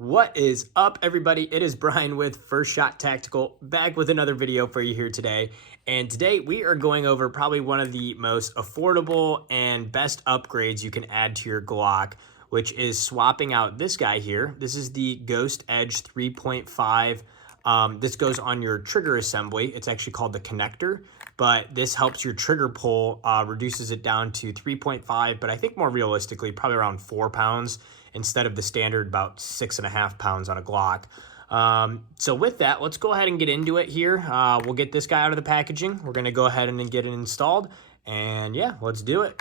What is up, everybody? It is Brian with First Shot Tactical, back with another video for you here today. And today we are going over probably one of the most affordable and best upgrades you can add to your Glock, which is swapping out this guy here. This is the Ghost Edge 3.5. This goes on your trigger assembly. It's actually called the connector, but this helps your trigger pull, reduces it down to 3.5, but I think more realistically, probably around 4 pounds instead of the standard about 6.5 pounds on a Glock. So with that, let's go ahead and get into it here. We'll get this guy out of the packaging. We're gonna go ahead and get it installed, and yeah, let's do it.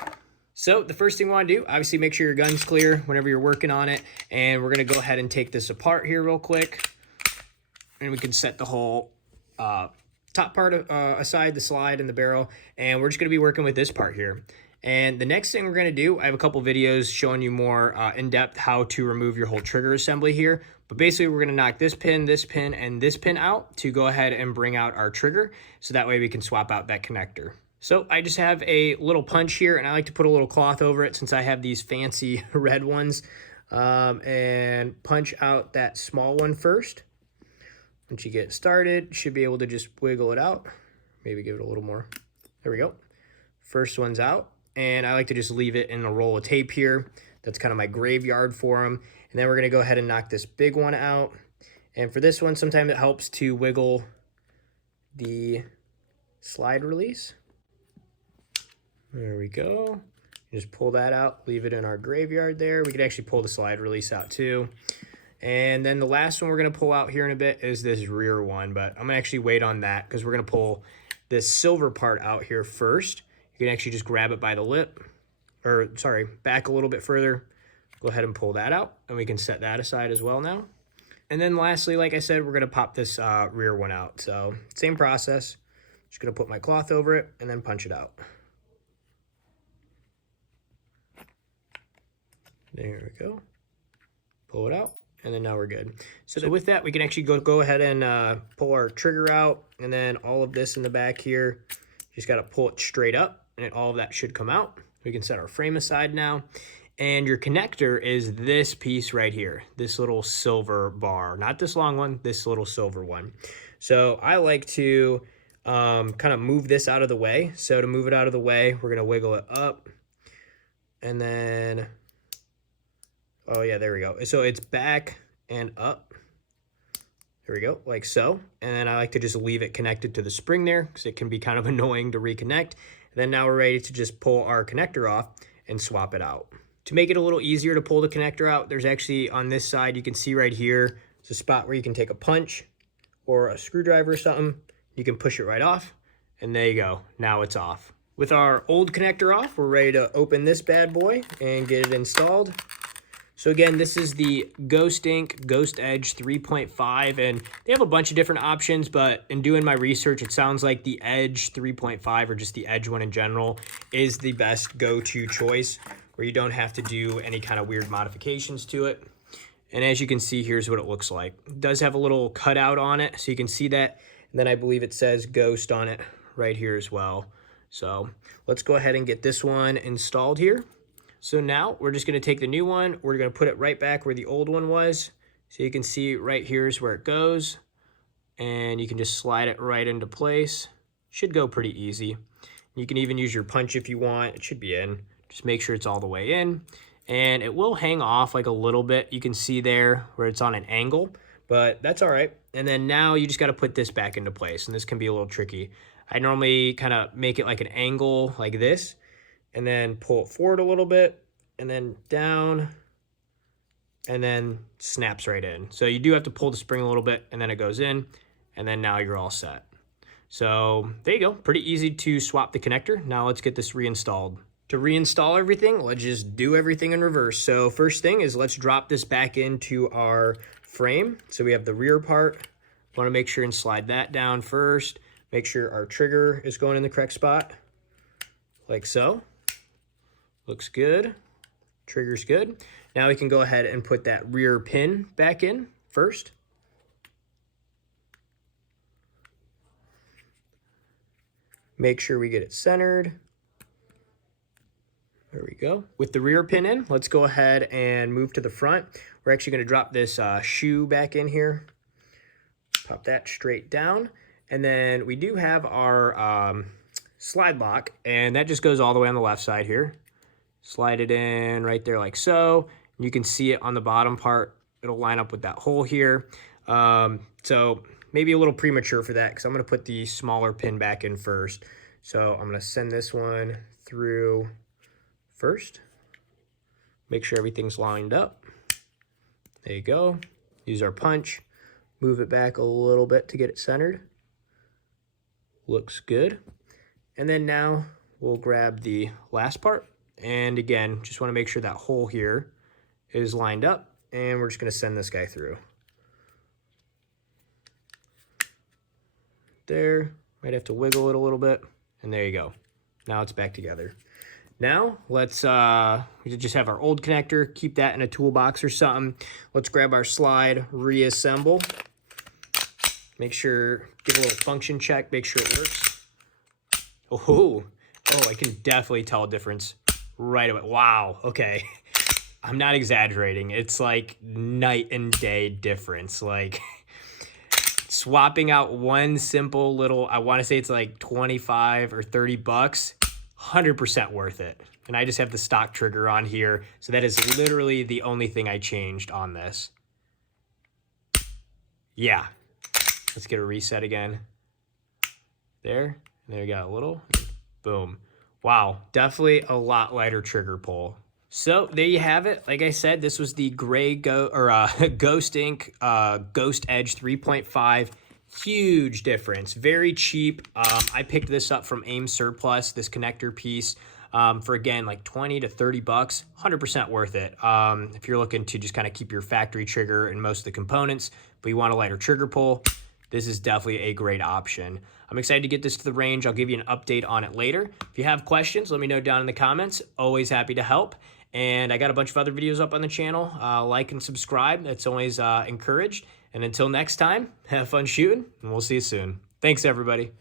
So the first thing we want to do, obviously make sure your gun's clear whenever you're working on it, and we're gonna go ahead and take this apart here real quick, and we can set the whole top part aside, the slide and the barrel, and we're just gonna be working with this part here. And the next thing we're going to do, I have a couple videos showing you more in-depth how to remove your whole trigger assembly here. But basically, we're going to knock this pin, and this pin out to go ahead and bring out our trigger. So that way we can swap out that connector. So I just have a little punch here, and I like to put a little cloth over it since I have these fancy red ones. And punch out that small one first. Once you get started, you should be able to just wiggle it out. Maybe give it a little more. There we go. First one's out. And I like to just leave it in a roll of tape here. That's kind of my graveyard for them. And then we're going to go ahead and knock this big one out. And for this one, sometimes it helps to wiggle the slide release. There we go. Just pull that out, leave it in our graveyard there. We could actually pull the slide release out too. And then the last one we're going to pull out here in a bit is this rear one. But I'm going to actually wait on that because we're going to pull this silver part out here first. You can actually just grab it by the lip, or sorry, back a little bit further. Go ahead and pull that out, and we can set that aside as well now. And then lastly, like I said, we're gonna pop this rear one out. So same process, just gonna put my cloth over it and then punch it out. There we go. Pull it out, and then now we're good. So with that, we can actually go ahead and pull our trigger out, and then all of this in the back here, just gotta pull it straight up. And all of that should come out. We can set our frame aside now. And your connector is this piece right here, this little silver bar, not this long one, this little silver one. So I like to kind of move this out of the way. So to move it out of the way, we're gonna wiggle it up. And then, oh yeah, there we go. So it's back and up. There we go, like so. And then I like to just leave it connected to the spring there because it can be kind of annoying to reconnect. Then now we're ready to just pull our connector off and swap it out. To make it a little easier to pull the connector out, there's actually on this side, you can see right here, it's a spot where you can take a punch or a screwdriver or something. You can push it right off, and there you go. Now it's off. With our old connector off, we're ready to open this bad boy and get it installed. So again, this is the Ghost Inc. Ghost Edge 3.5, and they have a bunch of different options, but in doing my research, it sounds like the Edge 3.5, or just the Edge one in general, is the best go-to choice, where you don't have to do any kind of weird modifications to it. And as you can see, here's what it looks like. It does have a little cutout on it, so you can see that, and then I believe it says Ghost on it right here as well. So let's go ahead and get this one installed here. So now we're just going to take the new one, we're going to put it right back where the old one was. So you can see right here is where it goes, and you can just slide it right into place. Should go pretty easy. You can even use your punch if you want. It should be in. Just make sure it's all the way in, and it will hang off like a little bit. You can see there where it's on an angle, but that's all right. And then now you just got to put this back into place, and this can be a little tricky. I normally kind of make it like an angle like this, and then pull it forward a little bit, and then down, and then snaps right in. So you do have to pull the spring a little bit, and then it goes in, and then now you're all set. So there you go, pretty easy to swap the connector. Now let's get this reinstalled. To reinstall everything, let's just do everything in reverse. So first thing is let's drop this back into our frame. So we have the rear part. Want to make sure and slide that down first. Make sure our trigger is going in the correct spot, like so. Looks good. Trigger's good. Now we can go ahead and put that rear pin back in first. Make sure we get it centered. There we go. With the rear pin in, let's go ahead and move to the front. We're we're actually going to drop this shoe back in here. Pop that straight down. And then we do have our slide lock, and that just goes all the way on the left side here. Slide it in right there like so. You can see it on the bottom part. It'll line up with that hole here. So maybe a little premature for that because I'm going to put the smaller pin back in first. So I'm going to send this one through first. Make sure everything's lined up. There you go. Use our punch. Move it back a little bit to get it centered. Looks good. And then now we'll grab the last part. And again, just want to make sure that hole here is lined up. And we're just going to send this guy through. There. Might have to wiggle it a little bit. And there you go. Now it's back together. Now, let's we just have our old connector. Keep that in a toolbox or something. Let's grab our slide, reassemble. Make sure, give a little function check, make sure it works. Oh, I can definitely tell a difference right away. Wow, okay. I'm not exaggerating. It's like night and day difference. Like swapping out one simple little, I want to say it's like 25 or 30 bucks, 100% worth it. And I just have the stock trigger on here. So that is literally the only thing I changed on this. Yeah. Let's get a reset again. There. And there we got a little. Boom. Wow. Definitely a lot lighter trigger pull. So there you have it. Like I said, this was the gray Ghost Ink Ghost Edge 3.5. Huge difference. Very cheap. I picked this up from AIM Surplus, this connector piece, for again like 20 to 30 bucks. 100% worth it. If you're looking to just kind of keep your factory trigger and most of the components, but you want a lighter trigger pull, this is definitely a great option. I'm excited to get this to the range. I'll give you an update on it later. If you have questions, let me know down in the comments. Always happy to help. And I got a bunch of other videos up on the channel. Like and subscribe. That's always encouraged. And until next time, have fun shooting, and we'll see you soon. Thanks, everybody.